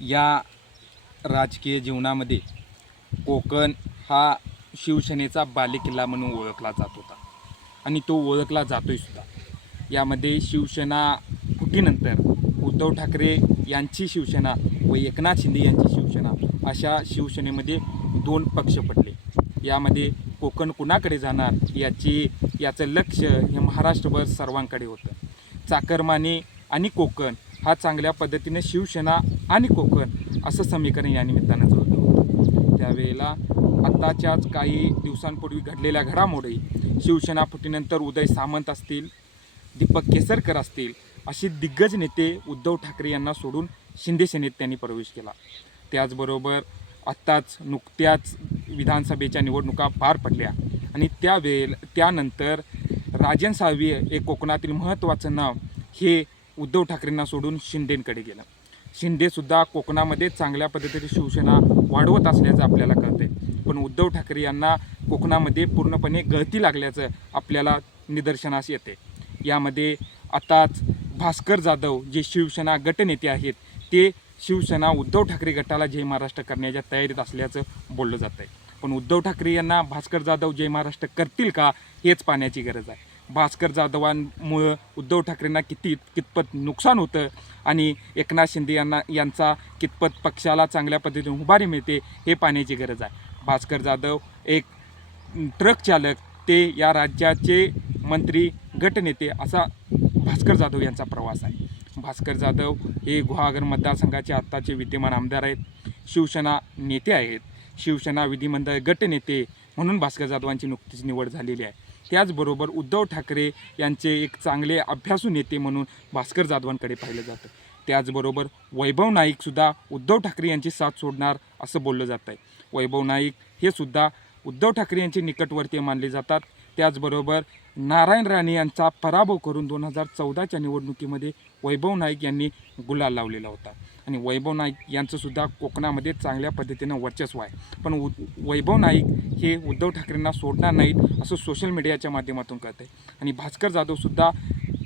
या राजकीय जीवनामध्ये कोकण हा शिवसेनेचा बालेकिल्ला म्हणून ओळखला जात होता. आणि तो ओळखला जातोय सुद्धा. यामध्ये शिवसेना फुटीनंतर उद्धव ठाकरे यांची शिवसेना व एकनाथ शिंदे यांची शिवसेना अशा शिवसेनेमध्ये दोन पक्ष पडले. यामध्ये कोकण कुणाकडे जाणार याची याचं लक्ष हे महाराष्ट्रभर सर्वांकडे होतं. चाकरमाने आणि कोकण हा चांगल्या पद्धतीने शिवसेना आणि कोकण असं समीकरण या निमित्तानं जोडलं होतं. त्यावेळेला आत्ताच्याच काही दिवसांपूर्वी घडलेल्या घडामोडी शिवसेना फुटीनंतर उदय सामंत असतील दीपक केसरकर असतील असे दिग्गज नेते उद्धव ठाकरे यांना सोडून शिंदे सेनेत त्यांनी प्रवेश केला. त्याचबरोबर आत्ताच नुकत्याच विधानसभेच्या निवडणुका पार पडल्या आणि त्यावेळे त्यानंतर राजन साळवी हे कोकणातील महत्त्वाचं नाव हे उद्धव ठाकरेंना सोडून शिंदेंकडे गेलं. शिंदेसुद्धा कोकणामध्ये चांगल्या पद्धतीने शिवसेना वाढवत असल्याचं आपल्याला कळतंय. पण उद्धव ठाकरे यांना कोकणामध्ये पूर्णपणे गळती लागल्याचं आपल्याला निदर्शनास येते यामध्ये आताच भास्कर जाधव जे शिवसेना गटनेते आहेत ते शिवसेना उद्धव ठाकरे गटाला जय महाराष्ट्र करण्याच्या तयारीत असल्याचं बोललं जातं आहे पण उद्धव ठाकरे यांना भास्कर जाधव जय महाराष्ट्र करतील का हेच पाहण्याची गरज आहे. भास्कर जाधवांमुळं उद्धव ठाकरेंना किती कितपत नुकसान होतं आणि एकनाथ शिंदे यांना यांचा कितपत पक्षाला चांगल्या पद्धतीने उभारी मिळते हे पाहण्याची गरज आहे. भास्कर जाधव एक ट्रक चालक ते या राज्याचे मंत्री गटनेते असा भास्कर जाधव यांचा प्रवास आहे. भास्कर जाधव हे गुहागर मतदारसंघाचे आत्ताचे विद्यमान आमदार आहेत. शिवसेना नेते आहेत. शिवसेना विधिमंडळ गटनेते म्हणून भास्कर जाधवांची नुकतीच निवड झालेली आहे. त्याचबरोबर उद्धव ठाकरे यांचे एक चांगले अभ्यासू नेते म्हणून भास्कर जाधवांकडे पाहिलं जातं. त्याचबरोबर वैभव नाईकसुद्धा उद्धव ठाकरे यांची साथ सोडणार असं बोललं जात आहे वैभव नाईक हे सुद्धा उद्धव ठाकरे यांचे निकटवर्तीय मानले जातात. त्याचबरोबर नारायण राणे यांचा पराभव करून दोन हजार चौदाच्या निवडणुकीमध्ये वैभव नाईक यांनी गुलाल लावलेला होता. आणि वैभव नाईक यांचंसुद्धा कोकणामध्ये चांगल्या पद्धतीनं वर्चस्व आहे. पण वैभव नाईक हे उद्धव ठाकरेंना सोडणार नाहीत असं सोशल मीडियाच्या माध्यमातून कळतं आहे आणि भास्कर जाधवसुद्धा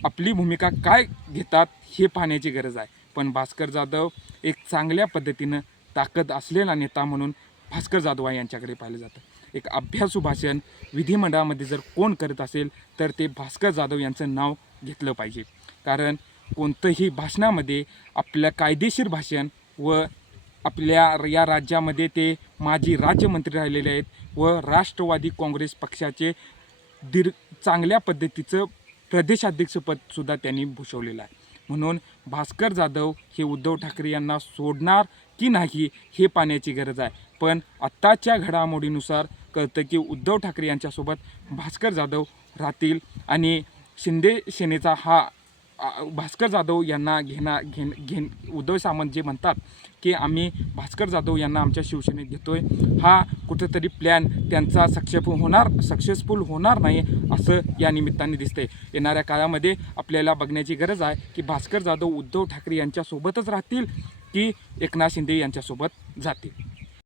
आपली भूमिका काय घेतात हे पाहण्याची गरज आहे. पण भास्कर जाधव एक चांगल्या पद्धतीनं ताकद असलेला नेता म्हणून भास्कर जाधव यांच्याकडे पाहिलं जातं. एक अभ्यासू भाषण विधिमंडळामध्ये जर कोण करत असेल तर ते भास्कर जाधव यांचं नाव घेतलं पाहिजे. कारण कोणतंही भाषणामध्ये आपलं कायदेशीर भाषण व आपल्या या राज्यामध्ये ते माजी राज्यमंत्री राहिलेले आहेत व राष्ट्रवादी काँग्रेस पक्षाचे दीर्घ चांगल्या पद्धतीचं प्रदेशाध्यक्षपदसुद्धा त्यांनी भूषवलेलं आहे. म्हणून भास्कर जाधव हे उद्धव ठाकरे यांना सोडणार की नाही हे पाहण्याची गरज आहे. पण आत्ताच्या घडामोडीनुसार कळतं की उद्धव ठाकरे यांच्यासोबत भास्कर जाधव राहतील आणि शिंदे सेनेचा हा भास्कर जाधव यांना घेणा घेण घेण उद्धव सामंत जे म्हणतात की आम्ही भास्कर जाधव यांना आमच्या शिवसेनेत घेतोय हा कुठंतरी प्लॅन त्यांचा सक्सेसफुल होणार सक्सेसफुल होणार नाही असं या निमित्ताने दिसतंय. येणाऱ्या काळामध्ये आपल्याला बघण्याची गरज आहे की भास्कर जाधव उद्धव ठाकरे यांच्यासोबतच राहतील की एकनाथ शिंदे यांच्यासोबत जातील.